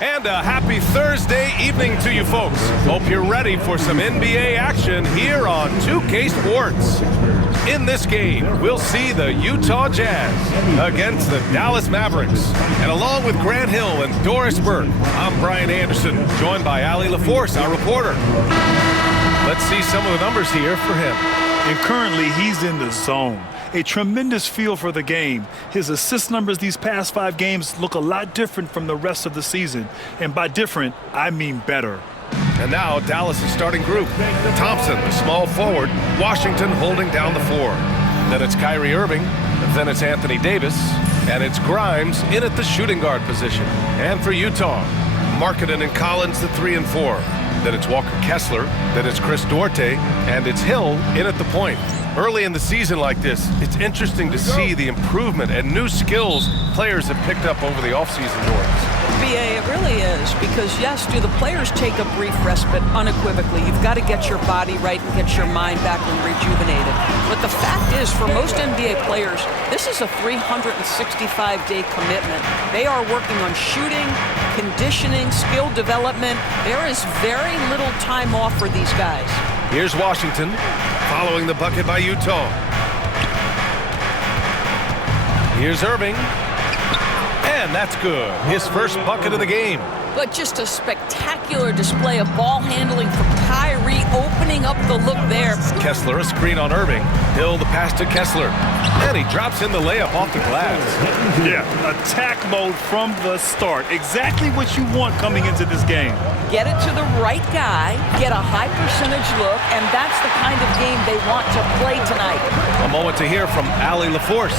And a happy Thursday evening to you folks. Hope you're ready for some NBA action here on 2K Sports. In this game, we'll see the Utah Jazz against the Dallas Mavericks. And along with Grant Hill and Doris Burke, I'm Brian Anderson, joined by Allie LaForce, our reporter. Let's see some of the numbers here for him. And currently, he's in the zone. A tremendous feel for the game. His assist numbers these past 5 games look a lot different from the rest of the season. And by different, I mean better. And now Dallas' starting group. Thompson, the small forward. Washington holding down the 4. Then it's Kyrie Irving. Then it's Anthony Davis. And it's Grimes in at the shooting guard position. And for Utah, Markkanen and Collins, the 3 and 4. Then it's Walker Kessler. Then it's Chris Duarte. And it's Hill in at the point. Early in the season like this, it's interesting to see the improvement and new skills players have picked up over the offseason, Doris. BA, it really is, because yes, do the players take a brief respite? Unequivocally. You've got to get your body right and get your mind back and rejuvenated. But the fact is, for most NBA players, this is a 365-day commitment. They are working on shooting, conditioning, skill development. There is very little time off for these guys. Here's Washington, following the bucket by Utah. Here's Irving. And that's good. His first bucket of the game. But just a spectacular display of ball handling from Kyrie, opening up the look there. Kessler, a screen on Irving. Hill, the pass to Kessler. And he drops in the layup off the glass. Yeah, attack mode from the start. Exactly what you want coming into this game. Get it to the right guy, get a high percentage look, and that's the kind of game they want to play tonight. A moment to hear from Allie LaForce.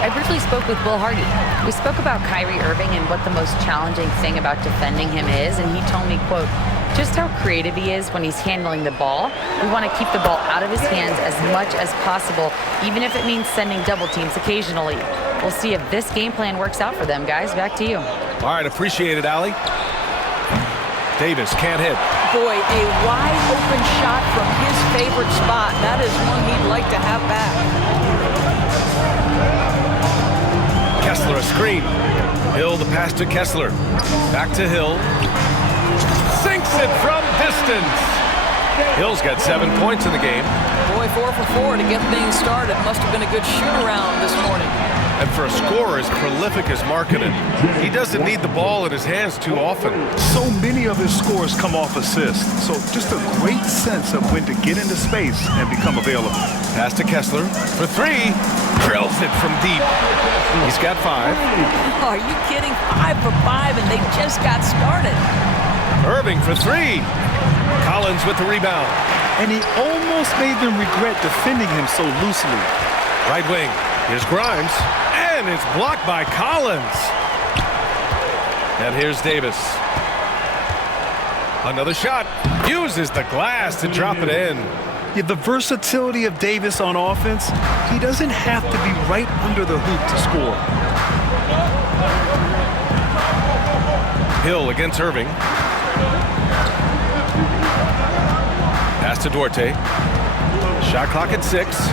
I briefly spoke with Will Hardy. We spoke about Kyrie Irving and what the most challenging thing about defending him is, and he told me, quote, just how creative he is when he's handling the ball. We want to keep the ball out of his hands as much as possible, even if it means sending double teams occasionally. We'll see if this game plan works out for them, guys. Back to you. All right, appreciate it, Allie. Davis can't hit. Boy, a wide open shot from his favorite spot. That is one he'd like to have back. Kessler, a screen. Hill, the pass to Kessler. Back to Hill. Sinks it from distance. Hill's got 7 points in the game. Boy, 4 for 4 to get things started. Must have been a good shoot-around this morning. And for a scorer as prolific as Markkanen, he doesn't need the ball in his hands too often. So many of his scores come off assists. So just a great sense of when to get into space and become available. Pass to Kessler for 3. Drills it from deep. He's got 5. Are you kidding? 5 for 5, and they just got started. Irving for 3. Collins with the rebound. And he almost made them regret defending him so loosely. Right wing. Here's Grimes. And it's blocked by Collins. And here's Davis. Another shot. Uses the glass to drop it in. Yeah, the versatility of Davis on offense, he doesn't have to be right under the hoop to score. Hill against Irving. Pass to Duarte. Shot clock at 6.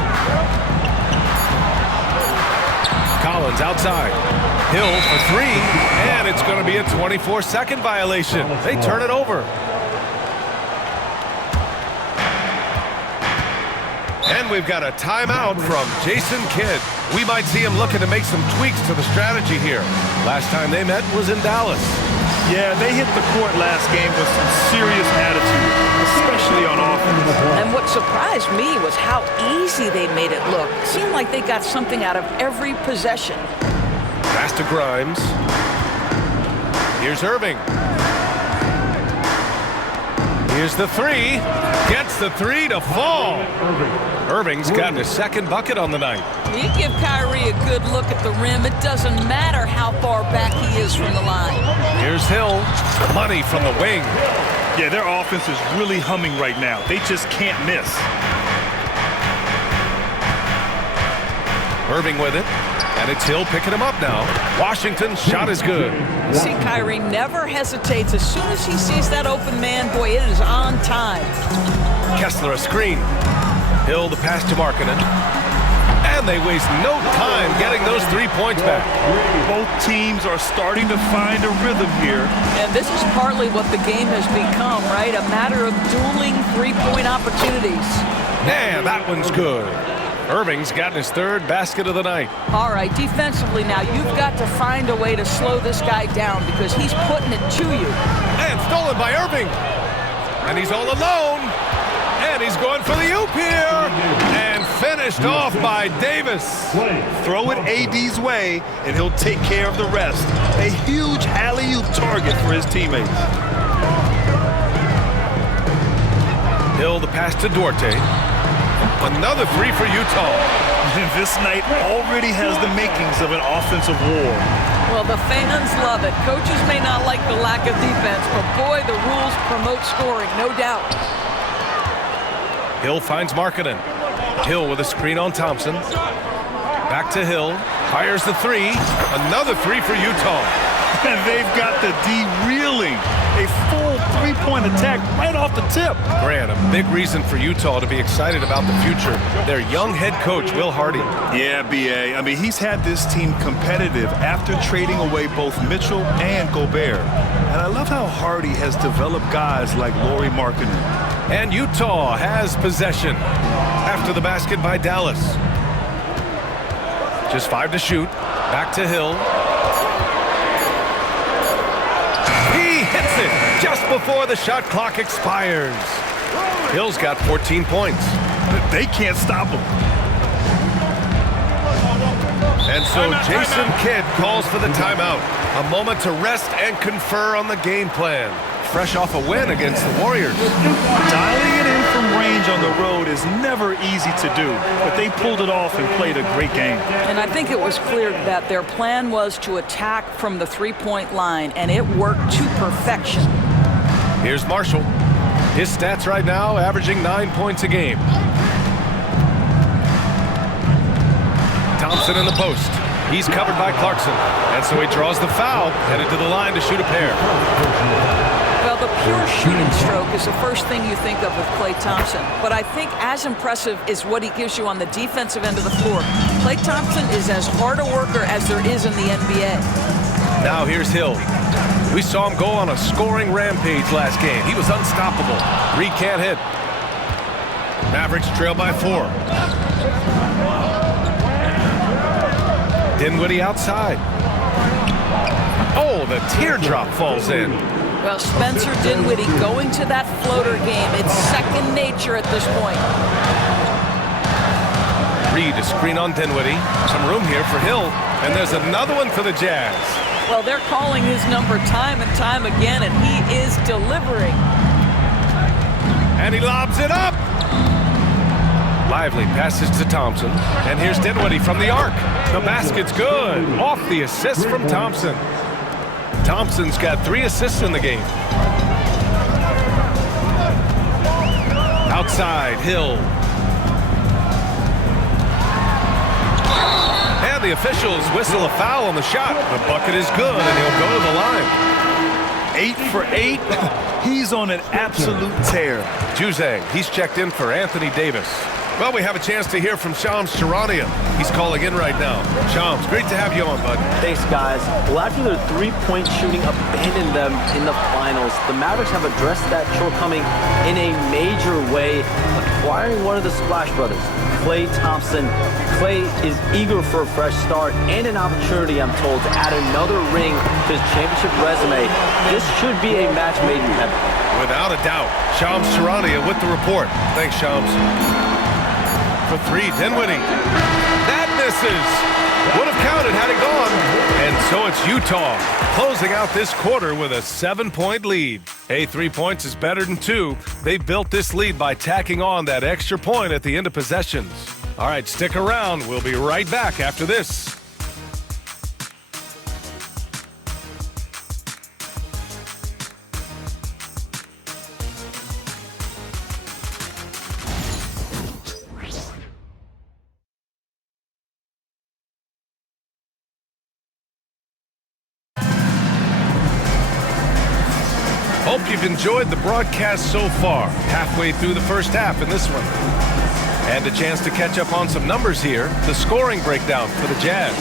Collins outside. Hill for 3. And it's going to be a 24-second violation. They turn it over. And we've got a timeout from Jason Kidd. We might see him looking to make some tweaks to the strategy here. Last time they met was in Dallas. Yeah, they hit the court last game with some serious attitude, especially on offense. And what surprised me was how easy they made it look. It seemed like they got something out of every possession. Pass to Grimes. Here's Irving. Here's the 3. Gets the 3 to fall. Irving's gotten his second bucket on the night. You give Kyrie a good look at the rim. It doesn't matter how far back he is from the line. Here's Hill. Money from the wing. Yeah, their offense is really humming right now. They just can't miss. Irving with it. And it's Hill picking him up now. Washington's shot is good. See, Kyrie never hesitates. As soon as he sees that open man, boy, it is on time. Kessler a screen. Hill the pass to Markkanen. And And they waste no time getting those 3 points back. Both teams are starting to find a rhythm here. And this is partly what the game has become, right? A matter of dueling three-point opportunities. Yeah, that one's good. Irving's gotten his third basket of the night. All right, defensively now, you've got to find a way to slow this guy down because he's putting it to you. And stolen by Irving. And he's all alone. And he's going for the oop here. And finished off by Davis. Throw it AD's way, and he'll take care of the rest. A huge alley-oop target for his teammates. Hill the pass to Duarte. Another three for Utah. And this night already has the makings of an offensive war. Well, the fans love it. Coaches may not like the lack of defense, but boy, the rules promote scoring, no doubt. Hill finds Markkanen. Hill with a screen on Thompson. Back to Hill. Fires the three. Another three for Utah. And they've got the D reeling. A full three-point attack right off the tip. Grant, a big reason for Utah to be excited about the future. Their young head coach, Will Hardy. Yeah, B.A. I mean, he's had this team competitive after trading away both Mitchell and Gobert. And I love how Hardy has developed guys like Lauri Markkanen. And Utah has possession after the basket by Dallas. Just 5 to shoot. Back to Hill. He hits it just before the shot clock expires. Hill's got 14 points. They can't stop him. And so Jason Kidd calls for the timeout. A moment to rest and confer on the game plan. Fresh off a win against the Warriors. Dialing it in from range on the road is never easy to do, but they pulled it off and played a great game. And I think it was clear that their plan was to attack from the three-point line, and it worked to perfection. Here's Marshall. His stats right now averaging 9 points a game. Thompson in the post. He's covered by Clarkson. And so he draws the foul, headed to the line to shoot a pair. Well, the pure shooting stroke is the first thing you think of with Klay Thompson. But I think as impressive is what he gives you on the defensive end of the floor. Klay Thompson is as hard a worker as there is in the NBA. Now here's Hill. We saw him go on a scoring rampage last game. He was unstoppable. Reed can't hit. Mavericks trail by 4. Dinwiddie outside. Oh, the teardrop falls in. Well, Spencer Dinwiddie going to that floater game. It's second nature at this point. Reed a screen on Dinwiddie. Some room here for Hill. And there's another one for the Jazz. Well, they're calling his number time and time again, and he is delivering. And he lobs it up. Lively passes to Thompson. And here's Dinwiddie from the arc. The basket's good. Off the assist from Thompson. Thompson's got 3 assists in the game. Outside, Hill. And the officials whistle a foul on the shot. The bucket is good, and he'll go to the line. 8 for 8. He's on an absolute tear. Juzang, he's checked in for Anthony Davis. Well, we have a chance to hear from Shams Charania. He's calling in right now. Shams, great to have you on, bud. Thanks, guys. Well, after their three-point shooting abandoned them in the finals, the Mavericks have addressed that shortcoming in a major way, acquiring one of the Splash Brothers, Klay Thompson. Klay is eager for a fresh start and an opportunity, I'm told, to add another ring to his championship resume. This should be a match made in heaven. Without a doubt. Shams Charania with the report. Thanks, Shams. For 3, Dinwiddie. That misses. Would have counted had it gone. And so it's Utah closing out this quarter with a 7-point lead. Hey, 3 points is better than 2. They built this lead by tacking on that extra point at the end of possessions. All right, stick around. We'll be right back after this. Hope you've enjoyed the broadcast so far. Halfway through the first half in this one. And a chance to catch up on some numbers here. The scoring breakdown for the Jazz.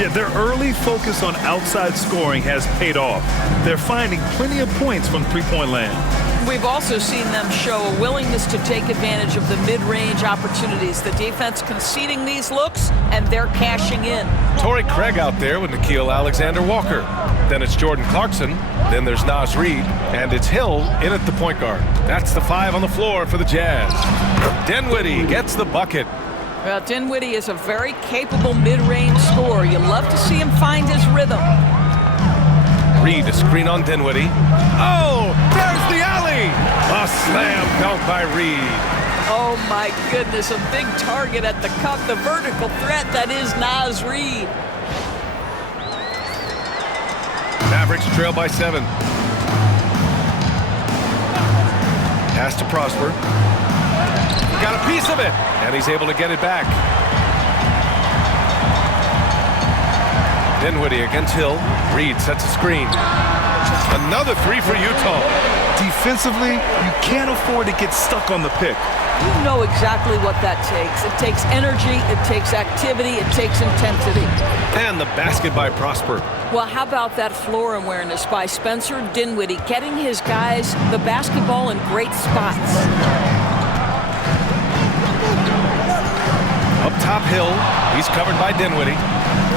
Yeah, their early focus on outside scoring has paid off. They're finding plenty of points from three-point land. We've also seen them show a willingness to take advantage of the mid-range opportunities. The defense conceding these looks, and they're cashing in. Torrey Craig out there with Nickeil Alexander-Walker. Then it's Jordan Clarkson. Then there's Naz Reid. And it's Hill in at the point guard. That's the 5 on the floor for the Jazz. Dinwiddie gets the bucket. Well, Dinwiddie is a very capable mid-range scorer. You love to see him find his rhythm. Reid, a screen on Dinwiddie. Oh, there's the alley! A slam dunk by Reid. Oh, my goodness, a big target at the cup, the vertical threat that is Naz Reid. Mavericks trail by 7. Pass to Prosper. Got a piece of it, and he's able to get it back. Dinwiddie against Hill. Reid sets a screen. Another 3 for Utah. Defensively, you can't afford to get stuck on the pick. You know exactly what that takes. It takes energy, it takes activity, it takes intensity. And the basket by Prosper. Well, how about that floor awareness by Spencer Dinwiddie, getting his guys the basketball in great spots. Up top, Hill. He's covered by Dinwiddie.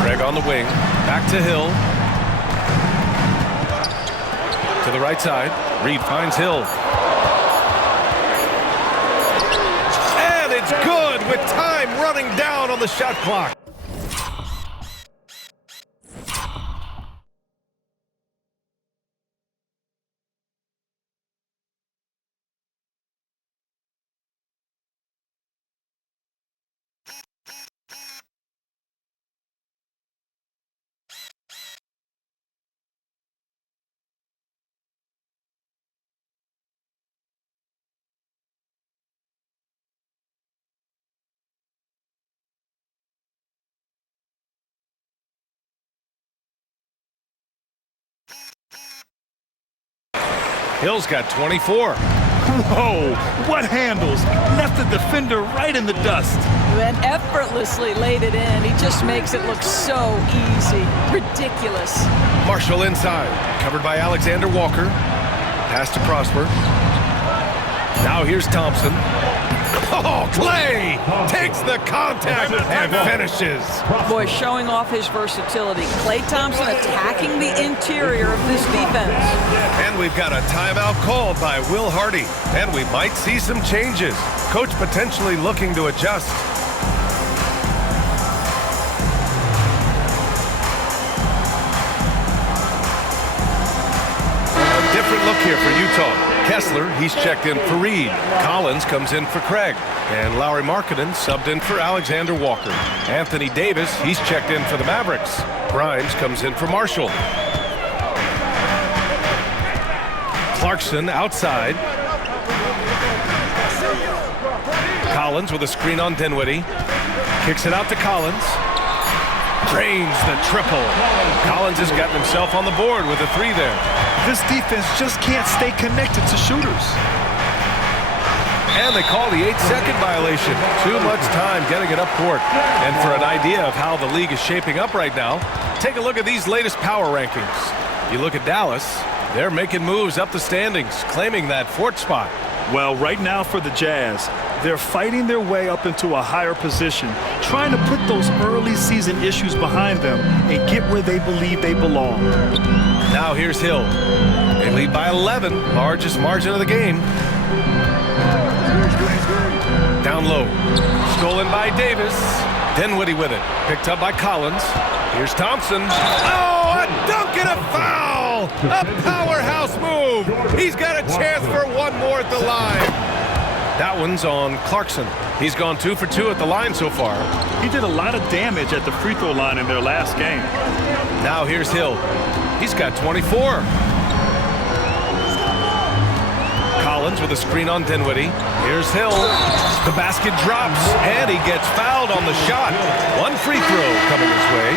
Craig on the wing. Back to Hill. To the right side. Reid finds Hill. And it's good with time running down on the shot clock. Hill's got 24. Whoa, what handles? Left the defender right in the dust. And effortlessly laid it in. He just makes it look so easy. Ridiculous. Marshall inside. Covered by Alexander-Walker. Pass to Prosper. Now here's Thompson. Oh, Clay takes the contact and finishes. Boy, showing off his versatility. Klay Thompson attacking the interior of this defense. And we've got a timeout called by Will Hardy. And we might see some changes. Coach potentially looking to adjust. A different look here for Utah. Kessler, he's checked in for Reid. Collins comes in for Craig. And Lauri Markkanen subbed in for Alexander-Walker. Anthony Davis, he's checked in for the Mavericks. Grimes comes in for Marshall. Clarkson outside. Collins with a screen on Dinwiddie. Kicks it out to Collins. Drains the triple. Collins has gotten himself on the board with a 3 there. This defense just can't stay connected to shooters. And they call the 8-second violation. Too much time getting it up court. And for an idea of how the league is shaping up right now, take a look at these latest power rankings. You look at Dallas, they're making moves up the standings, claiming that 4th spot. Well, right now for the Jazz, they're fighting their way up into a higher position, trying to put those early season issues behind them and get where they believe they belong. Now here's Hill. They lead by 11, largest margin of the game. Down low. Stolen by Davis. Dinwiddie with it. Picked up by Collins. Here's Thompson. Oh, a dunk and a foul! A powerhouse move! He's got a chance for one more at the line. That one's on Clarkson. He's gone 2 for 2 at the line so far. He did a lot of damage at the free throw line in their last game. Now here's Hill. He's got 24. Collins with a screen on Dinwiddie. Here's Hill. The basket drops, and he gets fouled on the shot. One free throw coming his way.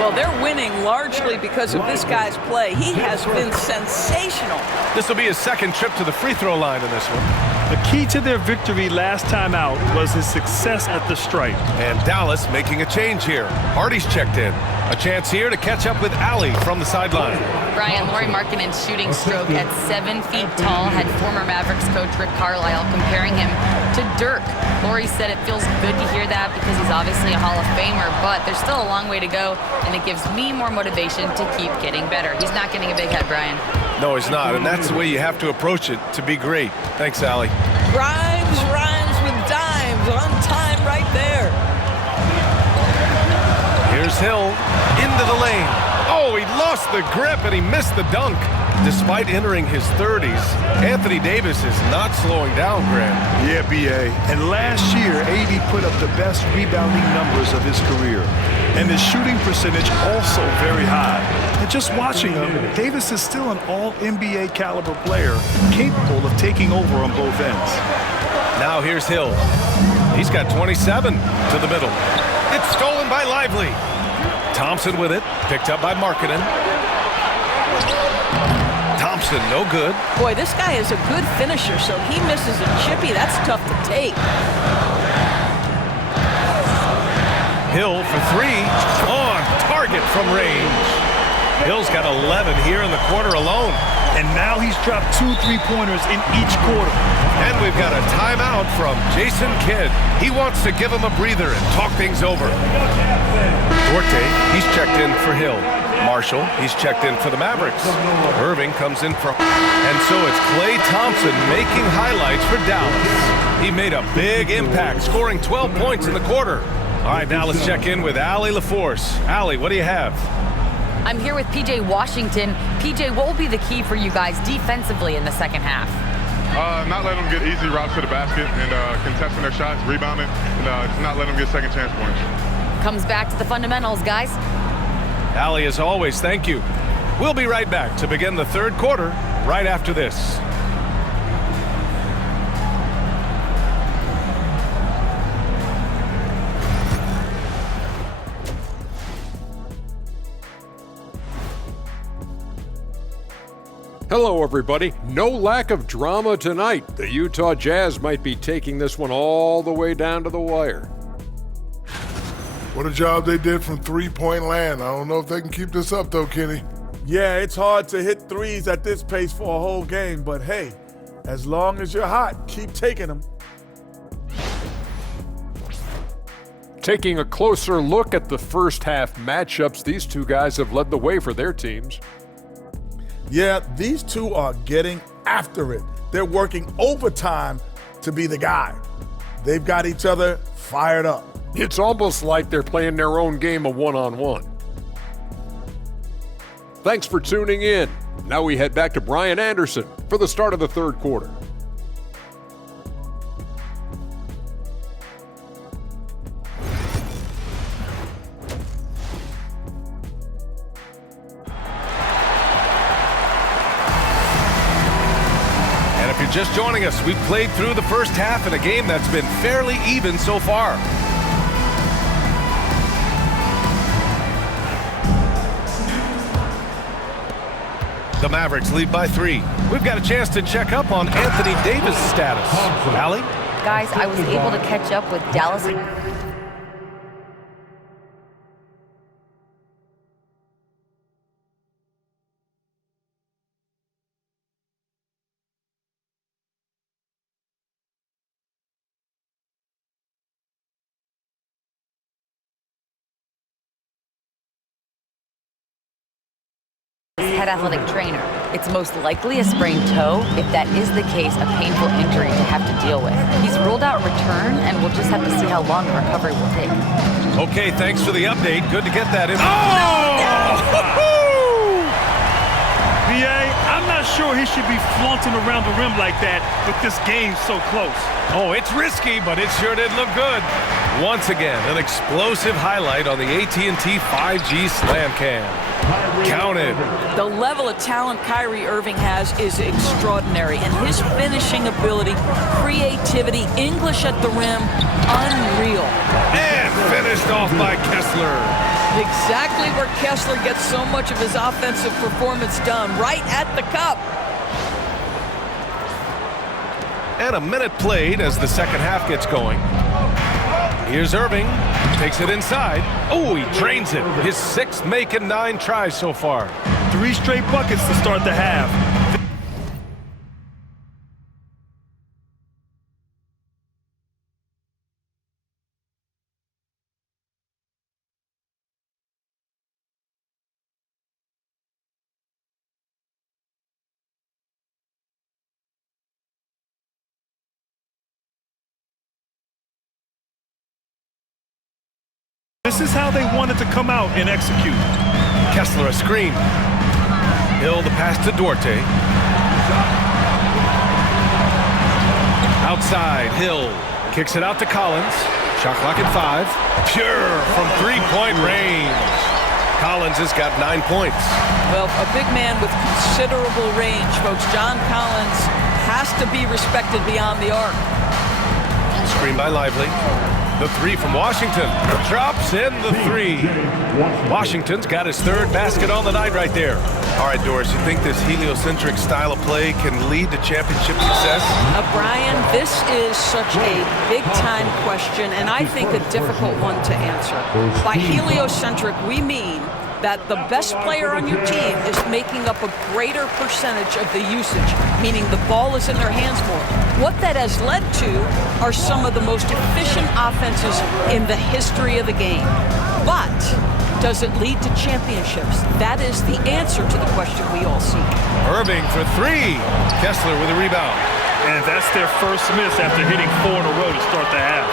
Well, they're winning largely because of this guy's play. He has been sensational. This will be his second trip to the free throw line in this one. The key to their victory last time out was his success at the stripe. And Dallas making a change here. Hardy's checked in. A chance here to catch up with Allie from the sideline. Brian, Lauri Markkanen's shooting stroke at 7 feet tall had former Mavericks coach Rick Carlisle comparing him to Dirk. Lauri said it feels good to hear that because he's obviously a Hall of Famer, but there's still a long way to go, and it gives me more motivation to keep getting better. He's not getting a big head, Brian. No, he's not, and that's the way you have to approach it to be great. Thanks, Allie. Grimes rhymes with dimes on time right there. Here's Hill into the lane. Oh, he lost the grip and he missed the dunk. Despite entering his 30s, Anthony Davis is not slowing down, Graham. Yeah, B.A. And last year, AD put up the best rebounding numbers of his career. And his shooting percentage also very high. And just watching him, Davis is still an all-NBA caliber player, capable of taking over on both ends. Now here's Hill. He's got 27 to the middle. It's stolen by Lively. Thompson with it, picked up by Markkanen. Thompson, no good. Boy, this guy is a good finisher, so he misses a chippy. That's tough to take. Hill for three, on target from range. Hill's got 11 here in the quarter alone. And now he's dropped 2 3-pointers in each quarter. And we've got a timeout from Jason Kidd. He wants to give him a breather and talk things over. Duarte, he's checked in for Hill. Marshall, he's checked in for the Mavericks. Irving comes in for... And so it's Klay Thompson making highlights for Dallas. He made a big impact, scoring 12 points in the quarter. All right, now let's check in with Allie LaForce. Allie, what do you have? I'm here with P.J. Washington. P.J., what will be the key for you guys defensively in the second half? Not letting them get easy routes to the basket and contesting their shots, rebounding, and not letting them get second chance points. Comes back to the fundamentals, guys. Allie, as always, thank you. We'll be right back to begin the third quarter right after this. Hello, everybody. No lack of drama tonight. The Utah Jazz might be taking this one all the way down to the wire. What a job they did from three-point land. I don't know if they can keep this up, though, Kenny. Yeah, it's hard to hit threes at this pace for a whole game, but hey, as long as you're hot, keep taking them. Taking a closer look at the first half matchups, these two guys have led the way for their teams. Yeah, these two are getting after it. They're working overtime to be the guy. They've got each other fired up. It's almost like they're playing their own game of one-on-one. Thanks for tuning in. Now we head back to Brian Anderson for the start of the third quarter. If you're just joining us, we've played through the first half in a game that's been fairly even so far. The Mavericks lead by 3. We've got a chance to check up on Anthony Davis' status. Allie? Guys, I was able to catch up with Dallas. Head athletic trainer. It's most likely a sprained toe. If that is the case, a painful injury to have to deal with. He's ruled out return, and we'll just have to see how long the recovery will take. Okay, thanks for the update. Good to get that in. Oh! B.A., I'm not sure he should be flaunting around the rim like that with this game so close. Oh, it's risky, but it sure did look good. Once again, an explosive highlight on the AT&T 5G Slam Cam. Counted. The level of talent Kyrie Irving has is extraordinary, and his finishing ability, creativity, English at the rim, unreal. And finished off by Kessler. Exactly where Kessler gets so much of his offensive performance done, right at the cup. And a minute played as the second half gets going. Here's Irving. Takes it inside. Oh, he drains it. His 6th make in 9 tries so far. 3 straight buckets to start the half. This is how they wanted to come out and execute. Kessler a screen. Hill the pass to Duarte. Outside, Hill kicks it out to Collins. Shot clock at 5. Pure from 3-point range. Collins has got 9 points. Well, a big man with considerable range, folks. John Collins has to be respected beyond the arc. Screen by Lively. The 3 from Washington. Drops in the 3. Washington's got his 3rd basket on the night right there. All right, Doris, you think this heliocentric style of play can lead to championship success? Brian, this is such a big-time question, and I think a difficult one to answer. By heliocentric, we mean that the best player on your team is making up a greater percentage of the usage, meaning the ball is in their hands more. What that has led to are some of the most efficient offenses in the history of the game. But does it lead to championships? That is the answer to the question we all seek. Irving for 3. Kessler with a rebound. And that's their first miss after hitting 4 in a row to start the half.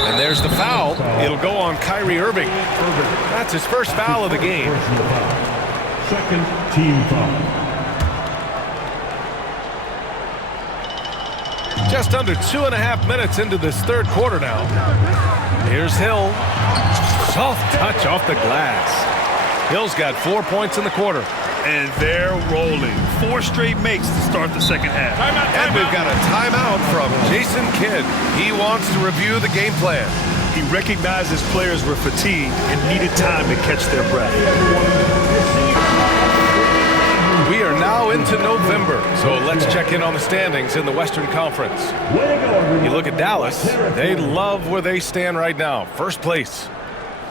And there's the foul. It'll go on Kyrie Irving. That's his first foul of the game. Second team foul. Just under 2.5 minutes into this 3rd quarter now. Here's Hill. Soft touch off the glass. Hill's got 4 points in the quarter. And they're rolling. 4 straight makes to start the second half. And we've got a timeout from Jason Kidd. He wants to review the game plan. He recognized his players were fatigued and needed time to catch their breath. We are now into November, so let's check in on the standings in the Western Conference. You look at Dallas, they love where they stand right now, 1st place.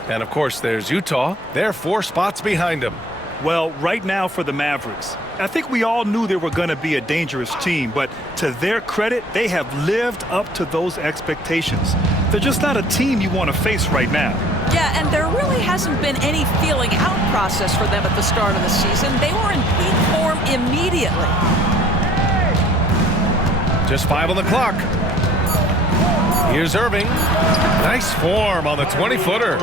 And of course, there's Utah. They're 4 spots behind them. Well, right now for the Mavericks, I think we all knew they were going to be a dangerous team, but to their credit, they have lived up to those expectations. They're just not a team you want to face right now. Yeah, and there really hasn't been any feeling out process for them at the start of the season. They were in peak form immediately. Just 5 on the clock. Here's Irving. Nice form on the 20-footer.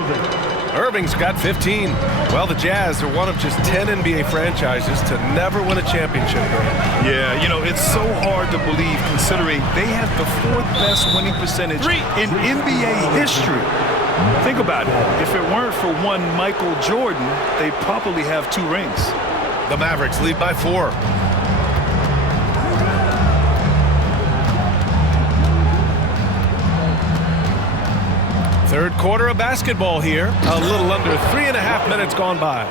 Irving's got 15. Well, the Jazz are one of just 10 NBA franchises to never win a championship game. Yeah, you know, it's so hard to believe considering they have the 4th best winning percentage in NBA history. Think about it. If it weren't for one Michael Jordan, they'd probably have 2 rings. The Mavericks lead by 4. Third quarter of basketball here. A little under 3.5 minutes gone by.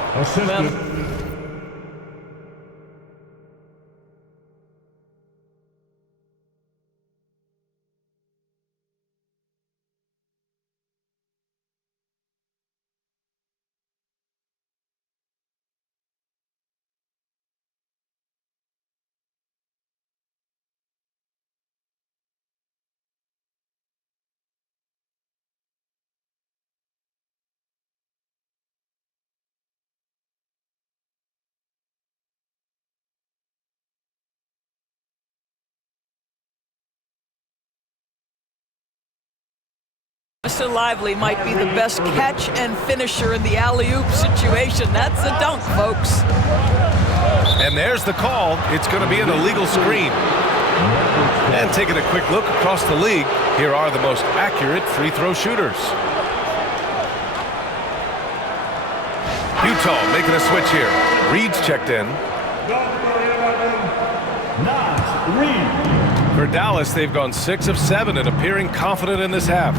Mr. Lively might be the best catch and finisher in the alley-oop situation. That's a dunk, folks. And there's the call. It's going to be an illegal screen. And taking a quick look across the league, here are the most accurate free throw shooters. Utah making a switch here. Reed's checked in. For Dallas, they've gone 6 of 7 and appearing confident in this half.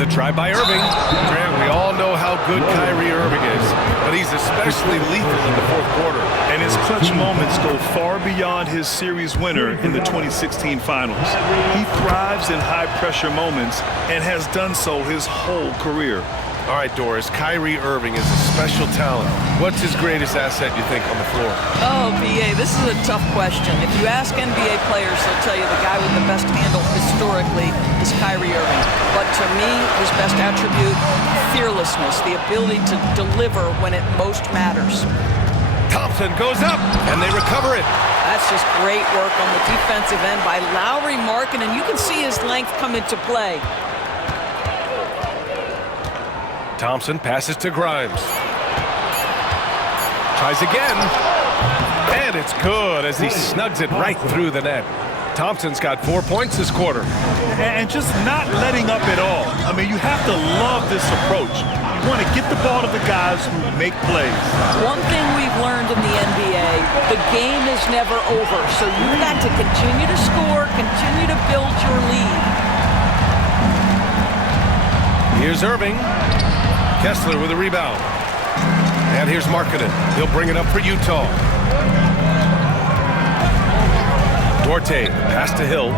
The try by Irving. Grant, we all know how good Kyrie Irving is, but he's especially lethal in the fourth quarter. And his clutch moments go far beyond his series winner in the 2016 finals. He thrives in high-pressure moments and has done so his whole career. All right, Doris, Kyrie Irving is a special talent. What's his greatest asset, you think, on the floor? Oh, B.A., this is a tough question. If you ask NBA players, they'll tell you the guy with the best handle historically is Kyrie Irving. But to me, his best attribute, fearlessness, the ability to deliver when it most matters. Thompson goes up, and they recover it. That's just great work on the defensive end by Lauri Markkanen. You can see his length come into play. Thompson passes to Grimes. Tries again. And it's good as he snugs it right through the net. Thompson's got 4 points this quarter. And just not letting up at all. I mean, you have to love this approach. You want to get the ball to the guys who make plays. One thing we've learned in the NBA, the game is never over. So you've got to continue to score, continue to build your lead. Here's Irving. Kessler with a rebound. And here's Markkanen. He'll bring it up for Utah. Duarte, pass to Hill.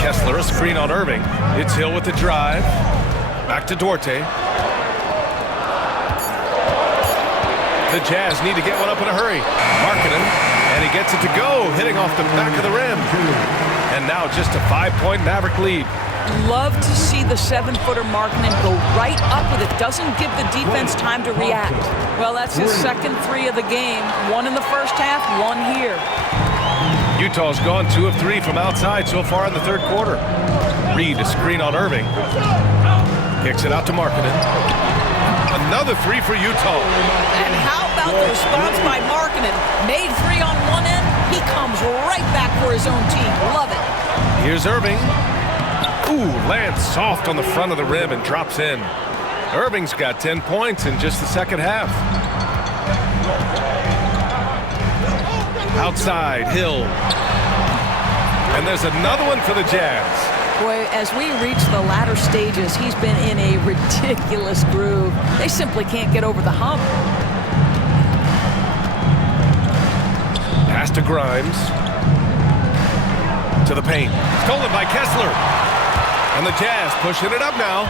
Kessler, a screen on Irving. It's Hill with the drive. Back to Duarte. The Jazz need to get one up in a hurry. Markkanen, and he gets it to go, hitting off the back of the rim. And now just a 5-point Maverick lead. Love to see the 7-footer Markkanen go right up with it. Doesn't give the defense time to react. Well, that's his second three of the game. One in the first half, one here. Utah's gone 2 of 3 from outside so far in the third quarter. Reed, a screen on Irving. Kicks it out to Markkanen. Another 3 for Utah. And how about the response by Markkanen? Made 3 on one end. He comes right back for his own team. Love it. Here's Irving. Ooh, lands soft on the front of the rim and drops in. Irving's got 10 points in just the second half. Outside, Hill. And there's another one for the Jazz. Boy, as we reach the latter stages, he's been in a ridiculous groove. They simply can't get over the hump. Pass to Grimes. To the paint. Stolen by Kessler. And the Jazz pushing it up now.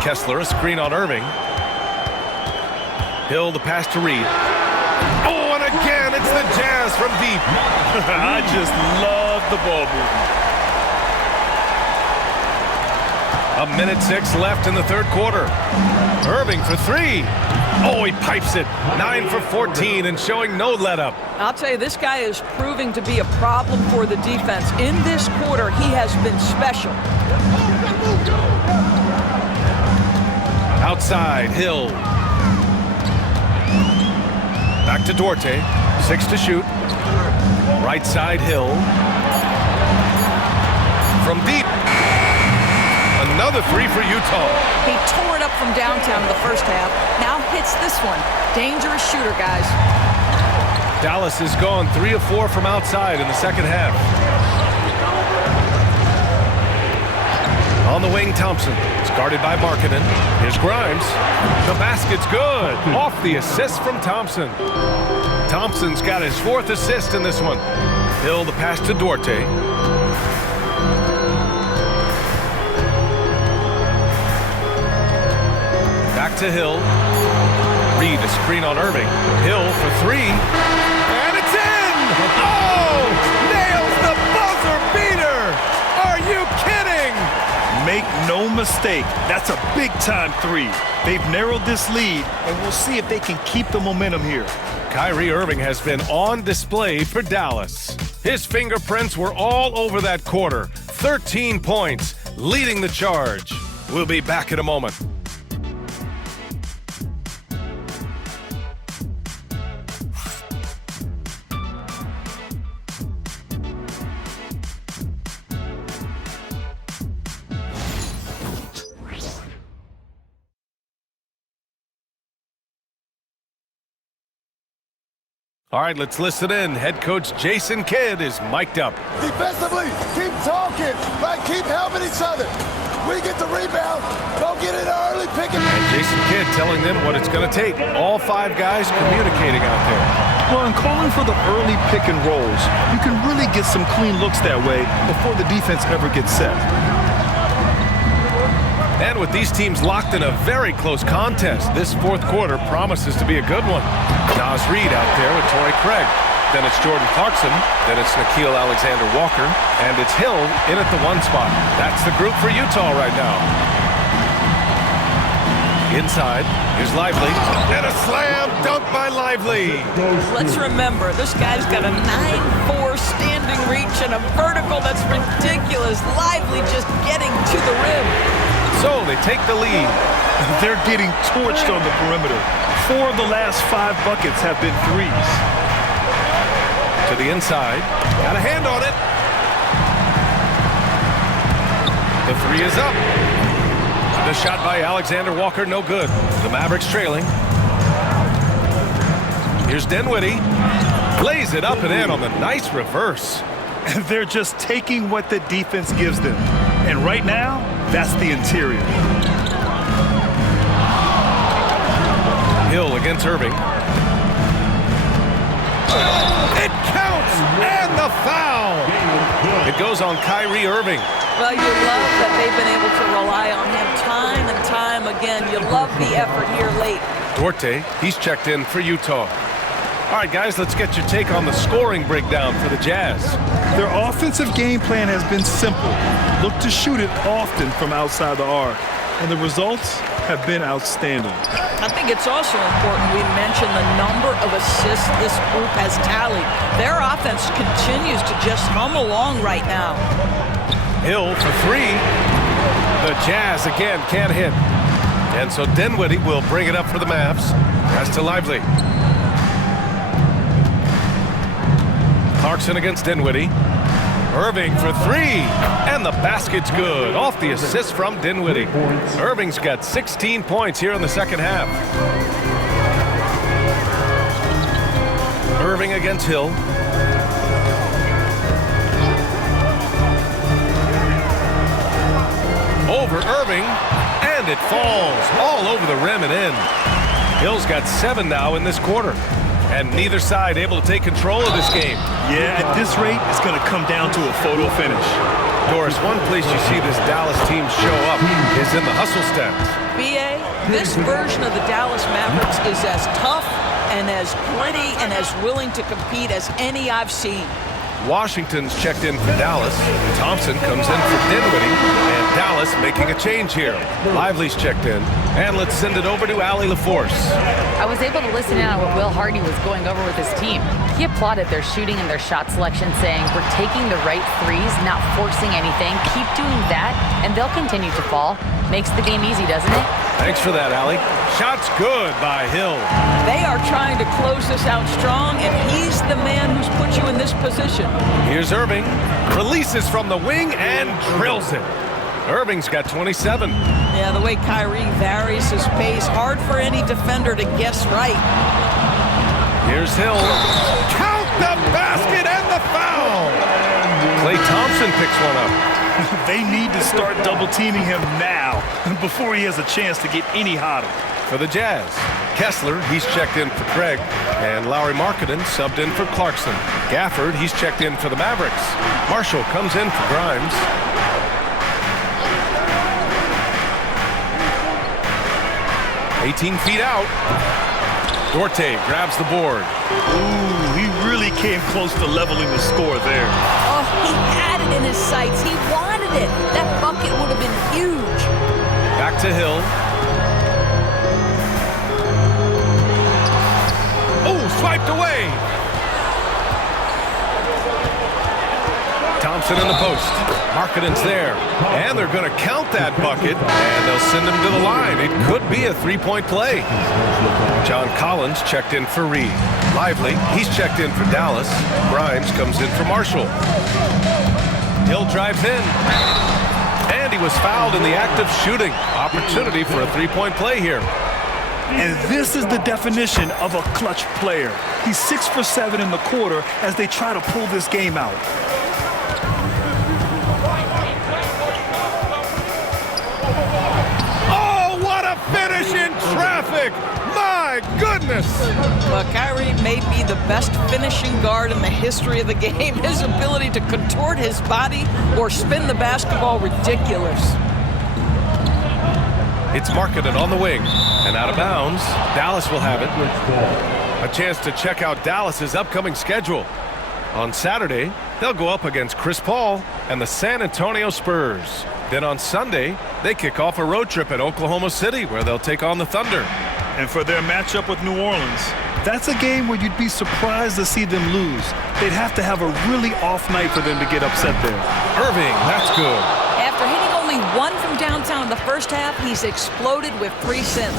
Kessler, a screen on Irving. Hill, the pass to Reed. Oh, and again, it's the Jazz from deep. I just love the ball movement. 1:06 left in the third quarter. Irving for 3. Oh, he pipes it. 9 for 14 and showing no let-up. I'll tell you, this guy is proving to be a problem for the defense. In this quarter, he has been special. Outside, Hill. Back to Duarte. 6 to shoot. Right side, Hill. From deep. Another 3 for Utah. He tore it up from downtown in the first half. Now hits this one. Dangerous shooter, guys. Dallas has gone 3 of 4 from outside in the second half. On the wing, Thompson. It's guarded by Markkanen. Here's Grimes. The basket's good. Off the assist from Thompson. Thompson's got his 4th assist in this one. Hill, the pass to Duarte. Back to Hill. Reed, a screen on Irving. Hill for 3. And it's in! Oh! Nails the buzzer beater! Are you kidding? Make no mistake, that's a big-time 3. They've narrowed this lead, and we'll see if they can keep the momentum here. Kyrie Irving has been on display for Dallas. His fingerprints were all over that quarter. 13 points, leading the charge. We'll be back in a moment. All right, let's listen in. Head coach Jason Kidd is mic'd up. Defensively, keep talking. Like, keep helping each other. We get the rebound. Don't get in early picking. And Jason Kidd telling them what it's going to take. All 5 guys communicating out there. Well, in calling for the early pick and rolls, you can really get some clean looks that way before the defense ever gets set. And with these teams locked in a very close contest, this fourth quarter promises to be a good one. Nas Reed out there with Torrey Craig. Then it's Jordan Clarkson. Then it's Nickeil Alexander-Walker. And it's Hill in at the 1 spot. That's the group for Utah right now. Inside, here's Lively. And a slam dunk by Lively. Let's remember, this guy's got a 9'4" standing reach and a vertical that's ridiculous. Lively just getting to the rim. So they take the lead. They're getting torched on the perimeter. 4 of the last 5 buckets have been threes. To the inside. Got a hand on it. The 3 is up. The shot by Alexander Walker, no good. The Mavericks trailing. Here's Dinwiddie. Lays it up and in on the nice reverse. They're just taking what the defense gives them. And right now, that's the interior. Hill against Irving. It counts! And the foul! It goes on Kyrie Irving. Well, you love that they've been able to rely on him time and time again. You love the effort here late. Duarte, he's checked in for Utah. All right, guys, let's get your take on the scoring breakdown for the Jazz. Their offensive game plan has been simple. Look to shoot it often from outside the arc. And the results have been outstanding. I think it's also important we mention the number of assists this group has tallied. Their offense continues to just hum along right now. Hill for 3. The Jazz again can't hit. And so Dinwiddie will bring it up for the Mavs. Pass to Lively. Clarkson against Dinwiddie. Irving for 3. And the basket's good. Off the assist from Dinwiddie. Irving's got 16 points here in the second half. Irving against Hill. Over Irving, and it falls all over the rim and in. Hill's got 7 now in this quarter, and neither side able to take control of this game. Yeah, at this rate, it's going to come down to a photo finish. Doris, one place you see this Dallas team show up is in the hustle stats. B.A., this version of the Dallas Mavericks is as tough and as gritty and as willing to compete as any I've seen. Washington's checked in for Dallas. Thompson comes in for Dinwiddie. And Dallas making a change here. Lively's checked in. And let's send it over to Allie LaForce. I was able to listen in on what Will Hardy was going over with his team. He applauded their shooting and their shot selection, saying, "We're taking the right threes, not forcing anything. Keep doing that, and they'll continue to fall." Makes the game easy, doesn't it? Thanks for that, Allie. Shot's good by Hill. They are trying to close this out strong, and he's the man who's put you in this position. Here's Irving. Releases from the wing and drills it. Irving's got 27. Yeah, the way Kyrie varies his pace, hard for any defender to guess right. Here's Hill. Count the basket and the foul. Klay Thompson picks one up. They need to start double-teaming him now before he has a chance to get any hotter. For the Jazz, Kessler, he's checked in for Craig. And Lauri Markkanen subbed in for Clarkson. Gafford, he's checked in for the Mavericks. Marshall comes in for Grimes. "18 feet out. Duarte grabs the board. Ooh, he really came close to leveling the score there. Oh, he had it in his sights. He wanted it. That bucket would have been huge. Back to Hill. Oh, swiped away. Thompson in the post. Markkanen's there. And they're going to count that bucket, and they'll send him to the line. It could be a three-point play. John Collins checked in for Reed. Lively, he's checked in for Dallas. Grimes comes in for Marshall. Hill drives in. And he was fouled in the act of shooting. Opportunity for a three-point play here. And this is the definition of a clutch player. He's 6 for 7 in the quarter as they try to pull this game out. Oh, what a finish in traffic! My goodness! Well, Kyrie may be the best finishing guard in the history of the game. His ability to contort his body or spin the basketball, ridiculous. It's Markkanen on the wing and out of bounds. Dallas will have it. A chance to check out Dallas's upcoming schedule. On Saturday, they'll go up against Chris Paul and the San Antonio Spurs. Then on Sunday, they kick off a road trip at Oklahoma City where they'll take on the Thunder. And for their matchup with New Orleans, that's a game where you'd be surprised to see them lose. They'd have to have a really off night for them to get upset there. Irving, that's good. After hitting only one from downtown in the first half, he's exploded with 3 since.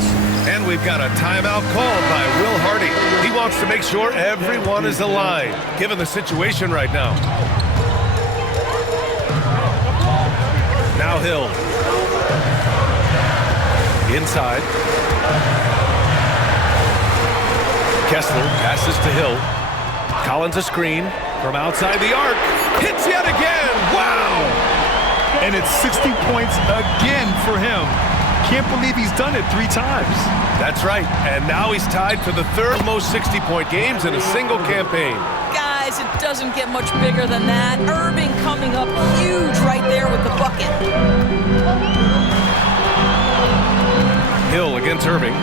And we've got a timeout called by Will Hardy. He wants to make sure everyone is aligned, given the situation right now. Now Hill. Inside. Kessler passes to Hill. Collins a screen from outside the arc. Hits yet again. Wow! And it's 60 points again for him. Can't believe he's done it 3 times. That's right. And now he's tied for the 3rd most 60-point games in a single campaign. Guys, it doesn't get much bigger than that. Irving coming up huge right there with the bucket. Hill against Irving.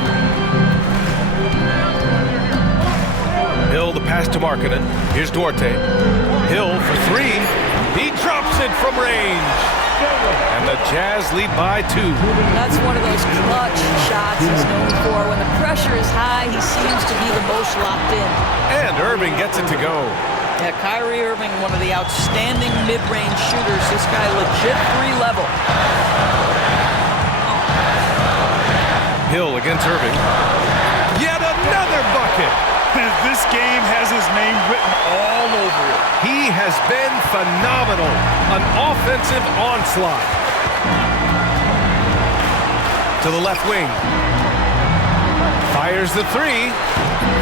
Hill, the pass to Markkanen. Here's Duarte. Hill for 3. He drops it from range. And the Jazz lead by 2. That's one of those clutch shots he's known for. When the pressure is high, he seems to be the most locked in. And Irving gets it to go. Yeah, Kyrie Irving, one of the outstanding mid-range shooters. This guy legit 3 level. Hill against Irving. Yet another bucket. This game has his name written all over it. He has been phenomenal. An offensive onslaught. To the left wing. Fires the 3.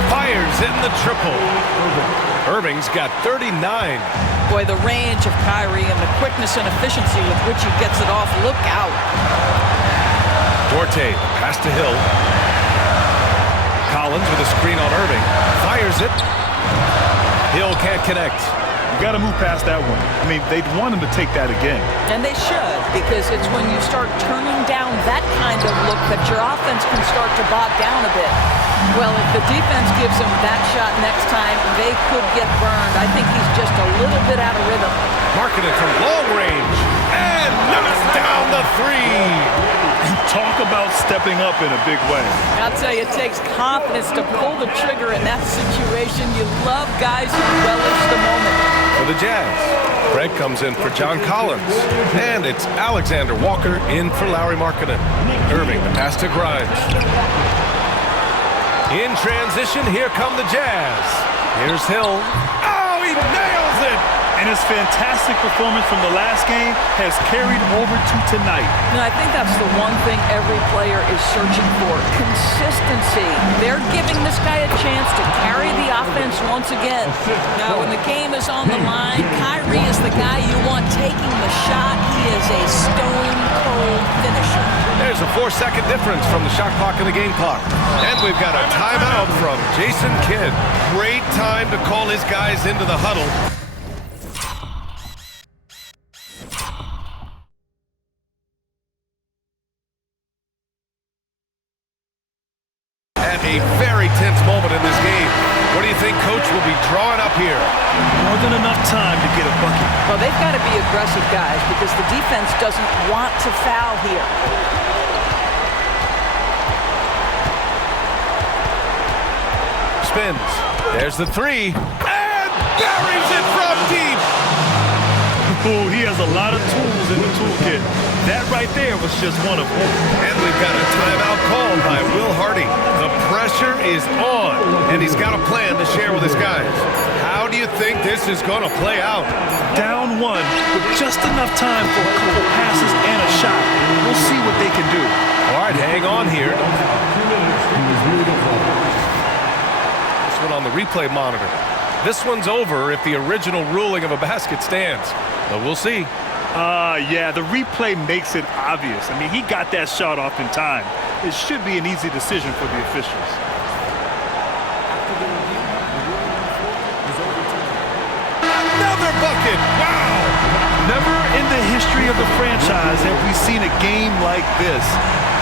Fires in the triple. Irving's got 39. Boy, the range of Kyrie and the quickness and efficiency with which he gets it off. Look out. Duarte, pass to Hill. Collins with a screen on Irving. Fires it. Hill can't connect. You got to move past that one. I mean, they'd want him to take that again. And they should, because it's when you start turning down that kind of look that your offense can start to bog down a bit. Well, if the defense gives him that shot next time, they could get burned. I think he's just a little bit out of rhythm. Markkanen from long range. And knocks down the 3. Talk about stepping up in a big way. I'll tell you, it takes confidence to pull the trigger in that situation. You love guys who relish the moment. For the Jazz, Greg comes in for John Collins. And it's Alexander Walker in for Lauri Markkanen. Irving, the pass to Grimes. In transition, here come the Jazz. Here's Hill. Oh, he nails it! And his fantastic performance from the last game has carried over to tonight. No, I think that's the one thing every player is searching for. Consistency. They're giving this guy a chance to carry the offense once again. Now, when the game is on the line, Kyrie is the guy you want taking the shot. He is a stone-cold finisher. There's a 4-second difference from the shot clock and the game clock. And we've got a timeout from Jason Kidd. Great time to call his guys into the huddle. At a very tense moment in this game. What do you think Coach will be drawing up here? More than enough time to get a bucket. Well, they've got to be aggressive, guys, because the defense doesn't want to foul here. Spins. There's the 3. And buries it from deep. Oh, he has a lot of tools in the toolkit. That right there was just one of them. And we've got a timeout called by Will Hardy. The pressure is on, and he's got a plan to share with his guys. How do you think this is going to play out? Down 1 with just enough time for a couple passes and a shot. We'll see what they can do. All right, hang on here. Beautiful. This one on the replay monitor. This one's over if the original ruling of a basket stands. But we'll see. Yeah, the replay makes it obvious. I mean, he got that shot off in time. It should be an easy decision for the officials. Another bucket! Wow! Never in the history of the franchise have we seen a game like this.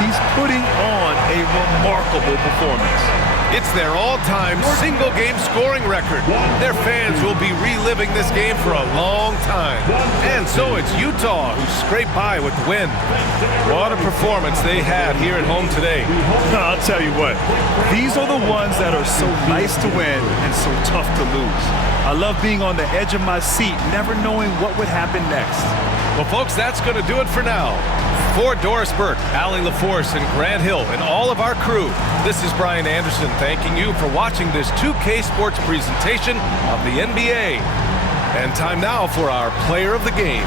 He's putting on a remarkable performance. It's their all-time single-game scoring record. Their fans will be reliving this game for a long time. And so it's Utah who scraped by with the win. What a performance they had here at home today. I'll tell you what, these are the ones that are so nice to win and so tough to lose. I love being on the edge of my seat, never knowing what would happen next. Well, folks, that's going to do it for now. For Doris Burke, Allie LaForce, and Grant Hill, and all of our crew, this is Brian Anderson thanking you for watching this 2K Sports presentation of the NBA. And time now for our Player of the Game.